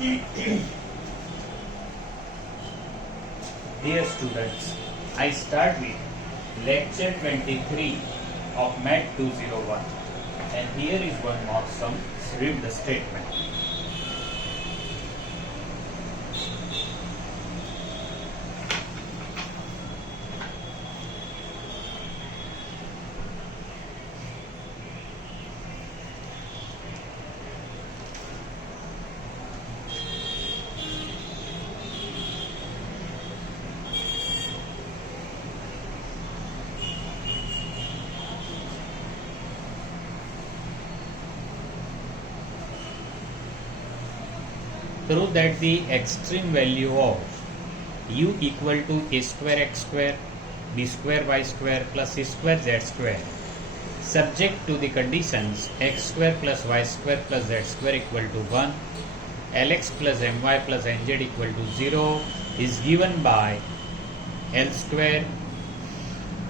Dear students, I start with lecture 23 of MAT 201, and here is one more sum. Read the statement. Prove that the extreme value of u equal to a square x square, b square y square plus c square z square, subject to the conditions x square plus y square plus z square equal to 1, lx plus my plus nz equal to 0 is given by l square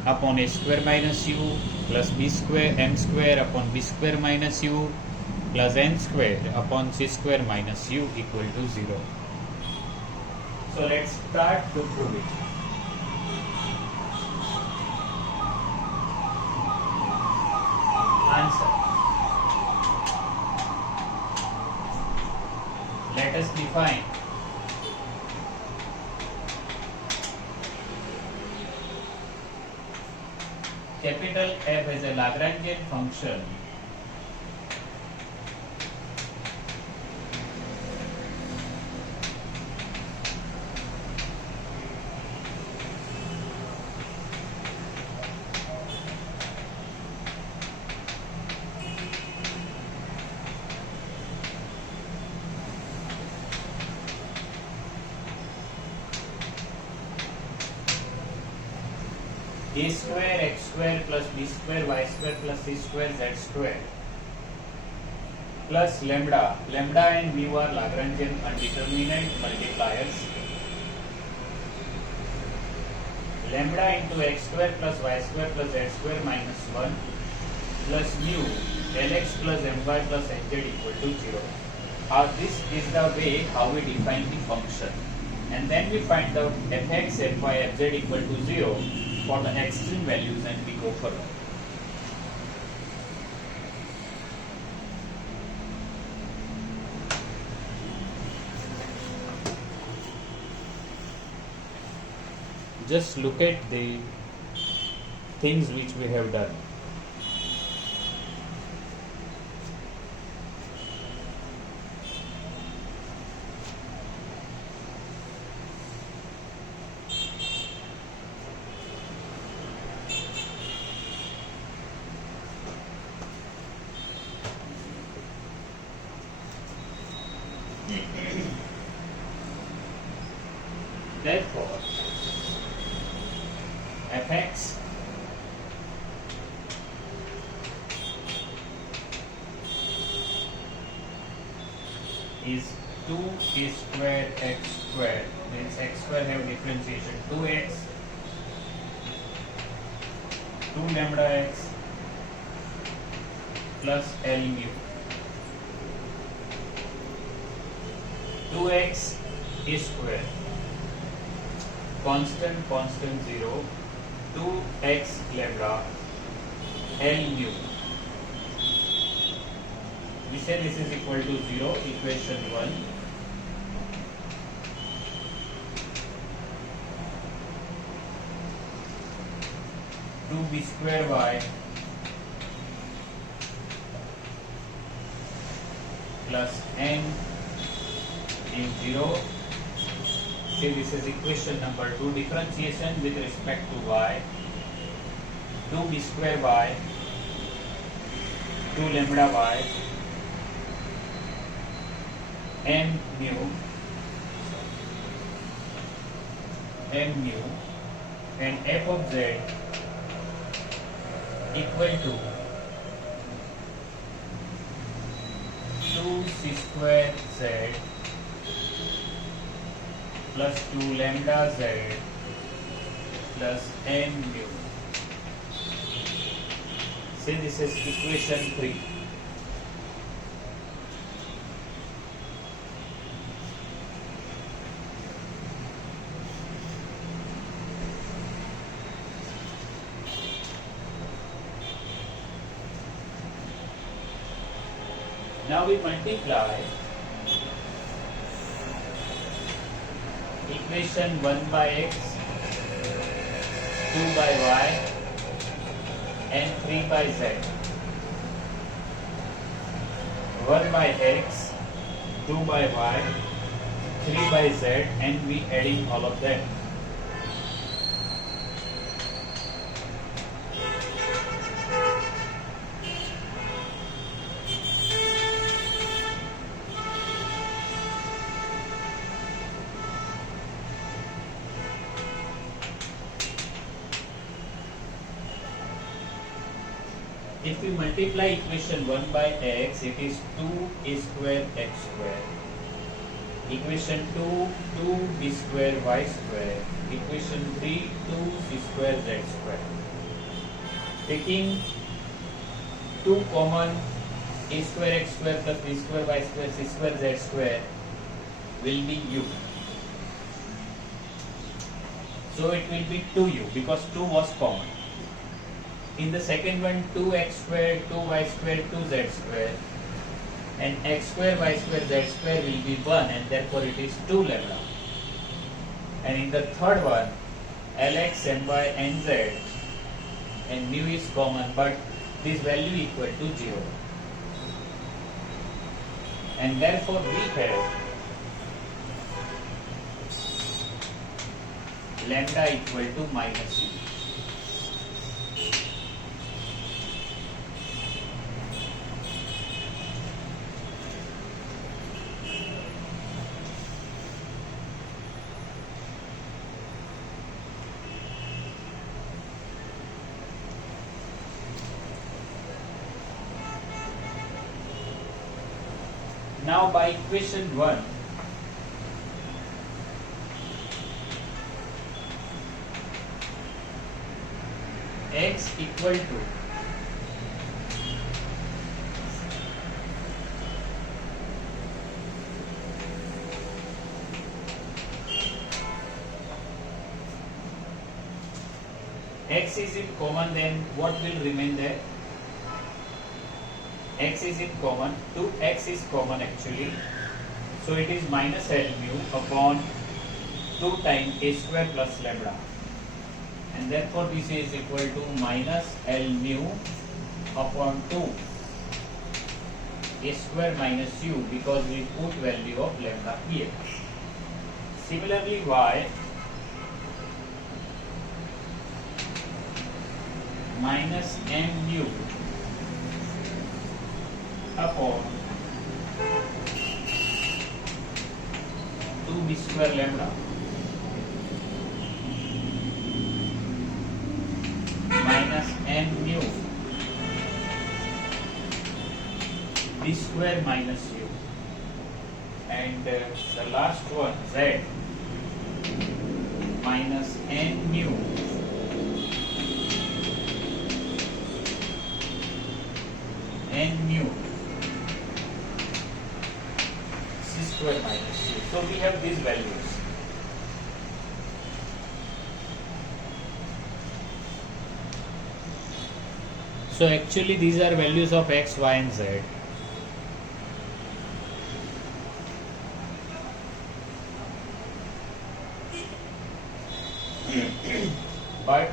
upon a square minus u plus b square m square upon b square minus u plus n square upon c square minus u equal to 0. So let's start to prove it. Answer. Let us define capital F as a Lagrangian function a square x square plus b square y square plus c square z square plus lambda. Lambda and mu are Lagrangian undeterminate multipliers. Lambda into x square plus y square plus z square minus 1 plus mu lx plus my plus nz equal to 0. This is the way how we define the function, and then we find out fx, fy, fz equal to 0 for the extreme values, and we go further. Just look at the things which we have done. Therefore, fx is 2 square x square, means x square have differentiation 2x, 2 lambda x plus L mu. 2x square constant 0, 2x lambda L mu. We say this is equal to 0, equation 1. Two b square y plus n in 0. Say this is equation number 2. Differentiation with respect to y. 2b square y, 2 lambda y, m mu, and f of z equal to 2c square z plus 2 lambda z plus n mu. Say this is equation 3. Now we multiply equation 1 by x, 2 by y and 3 by z. 1 by x, 2 by y, 3 by z, and we adding all of that. If we multiply equation 1 by x, it is 2a square x square. Equation 2, 2b square y square. Equation 3, 2c square z square. Taking 2 common, a square x square plus b square y square c square z square will be u. So it will be 2u because 2 was common. In the second one, 2x square, 2y square, 2z square, and x square, y square, z square will be 1, and therefore it is 2 lambda. And in the third one, Lx, My, Nz, and mu is common, but this value equal to 0. And therefore we have lambda equal to minus u. Now by equation 1, x equal to x is in common, then what will remain there? X is in common, 2x is common actually, so it is minus L mu upon 2 times a square plus lambda, and therefore this is equal to minus L mu upon 2 a square minus u, because we put value of lambda here. Similarly y minus m mu upon 2b square lambda minus m mu b square minus u, and the last one z minus n mu square minus u. So we have these values. So actually these are values of x, y and z. But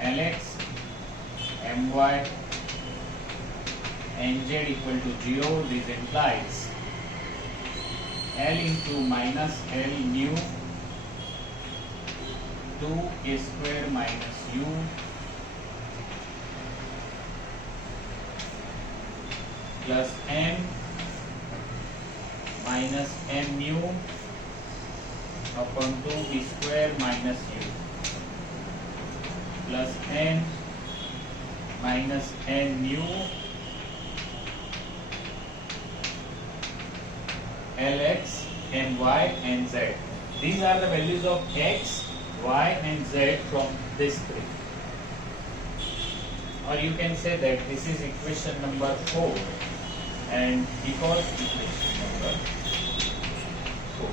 Lx, My, Nz equal to 0, this implies L into minus L mu 2a square minus u plus m minus m mu upon 2b square minus u plus n minus n mu Lx, My and Z. These are the values of x, y and z from this three. Or you can say that this is equation number 4 and default equation number 4.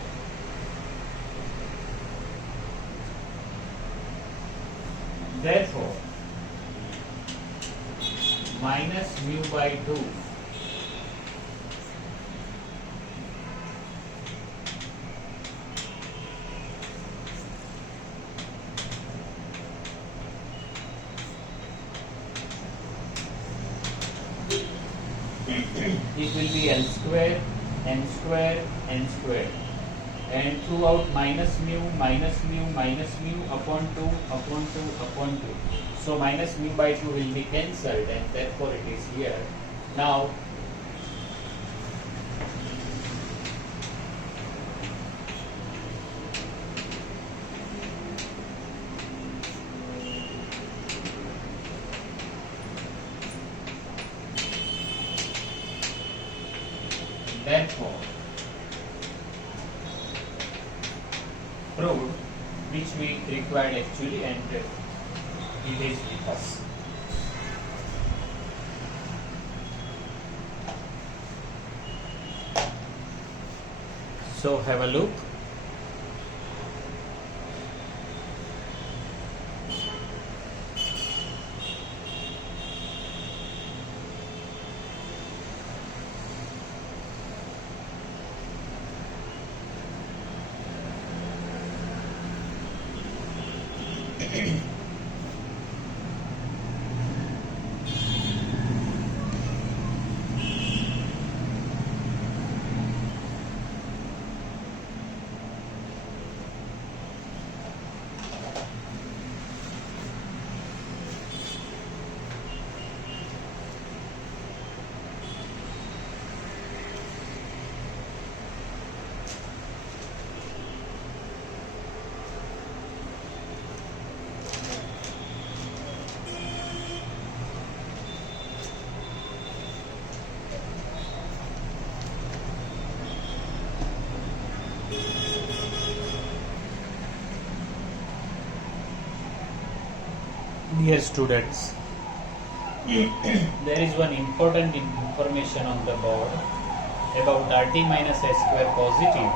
Therefore, minus mu by 2 it will be L square, n square, n square, and throughout minus mu upon 2 upon 2 upon 2. So minus mu by 2 will be cancelled, and therefore it is here. Now therefore proved, which we required actually, and it is with us. So have a look. Dear students, there is one important information on the board about RT minus S square positive.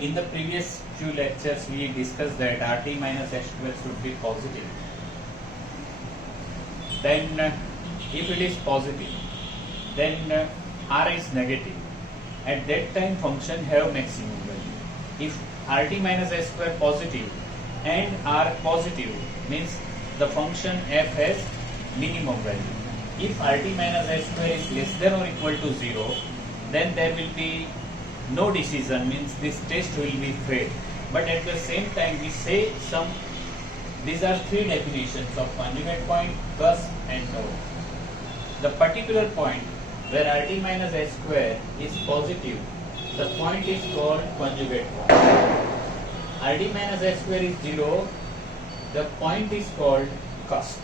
In the previous few lectures, we discussed that RT minus S square should be positive. Then, if it is positive, then R is negative. At that time, function have maximum value. If RT minus S square positive and R positive, means the function f has minimum value. If RT minus S square is less than or equal to 0, then there will be no decision, means this test will be failed. But at the same time, we say these are three definitions of conjugate point, cusp and node. The particular point where RT minus S square is positive, the point is called conjugate point. RT minus S square is 0, the point is called cusp.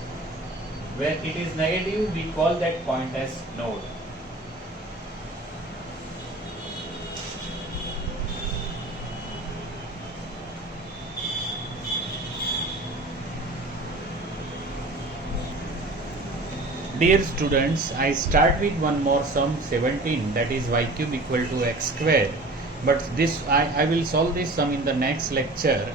Where it is negative, we call that point as node. Dear students, I start with one more sum 17, that is y cube equal to x square. But this I will solve this sum in the next lecture.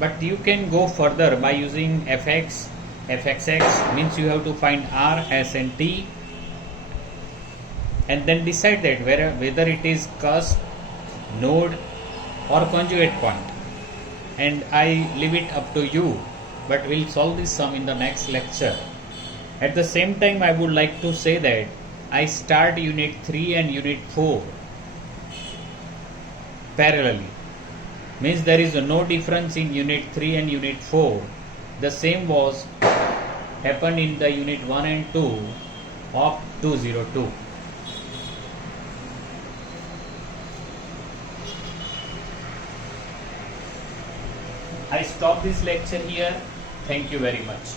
But you can go further by using fx, fxx, means you have to find r, s and t, and then decide that whether it is cusp, node or conjugate point. And I leave it up to you, but we'll solve this sum in the next lecture. At the same time, I would like to say that I start unit 3 and unit 4 parallelly. Means there is no difference in unit 3 and unit 4. The same was happened in the unit 1 and 2 of 202. I stop this lecture here. Thank you very much.